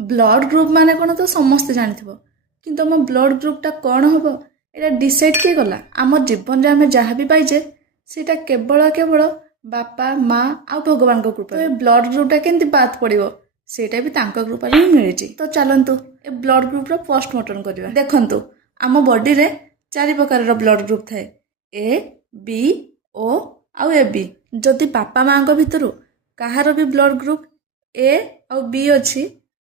Blood group माने कौन तो समस्ते जानिथिबो किंतु आम ब्लड ग्रुपटा कौन हम ये डिसाइड किए गला आम जीवन में जहाँ भी पाइजे सेटा केवल केवल बापा माँ आ भगवान को कृपा। ब्लड ग्रुपटा केमती बात पड़ो सेटा भी तांको कृपा ही मिली। तो चलतु ए ब्लड ग्रुप पोस्टमार्टम करवा। देखंतु आम बॉडी रे 4 प्रकार ब्लड ग्रुप थाए ए बी ओ आउ ए बी। जदि बापा माँ भितर कहार भी ब्लड ग्रुप ए आउ बी अच्छी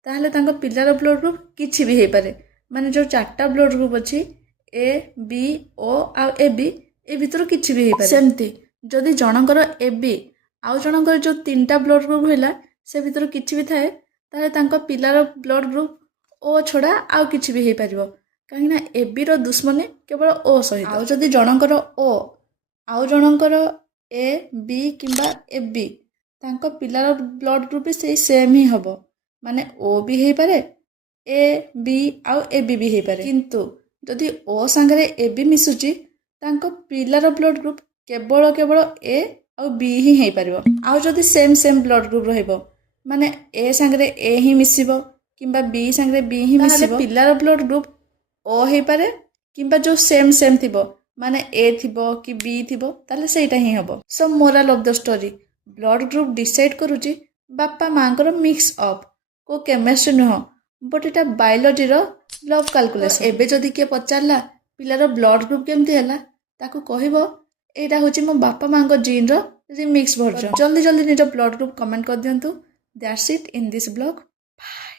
ताहले तांको पिलार ब्लड ग्रुप किछि भी हे पारे। माने जो 4टा ब्लड ग्रुप अच्छी ए बी ओ आउ ए बी ए भितर किछि भी हे पारे। सेमती जदि जनकर ए बी आउ जनकर जो 3टा ब्लड ग्रुप हैला से भितर किछि भी थाए ताहले तांको पिलार ब्लड ग्रुप ओ छोड़ा आउ किछि भी हे पारिबो काहे ना ए बी रो दुश्मनी केवल ओ सहित। आउ जदि जनकर ओ आउ जनकर ए बी किंबा ए बी तांको पिलार ब्लड ग्रुप भी सेही सेम ही हबो माने ओ भी हे पारे ए बी आउ ए बी भी हे पारे। किंतु जदि ओ संगे ए बी मिसुची तांको पिलार ब्लड ग्रुप केवल केवल ए आउ बी ही हे पारिबो। आउ जदि सेम सेम ब्लड ग्रुप रहइबो माने ए संगे ए ही मिसिबो किंबा बी संगे बी ही मिसिबो पिलार ब्लड ग्रुप ओ हे पारे किंबा जो सेम सेम थिबो माने ए थिबो कि बी थिबो ताले सेटा ही हबो। सो moral of the story blood group decide करूची बापा माँ को मिक्स अप को केमिस्ट्री नुह बट इटा बायोलॉजी रो लव कैलकुलेशन। एबे जदि के पचारला पिलार ब्लड ग्रुप केमती हैला ताकू कहबो एटा होची मो बापा माँ को जीन रो रिमिक्स वर्जन। जल्दी जल्दी निज ब्लड ग्रुप कमेंट कर दियंतु। That's it in this blog. Bye.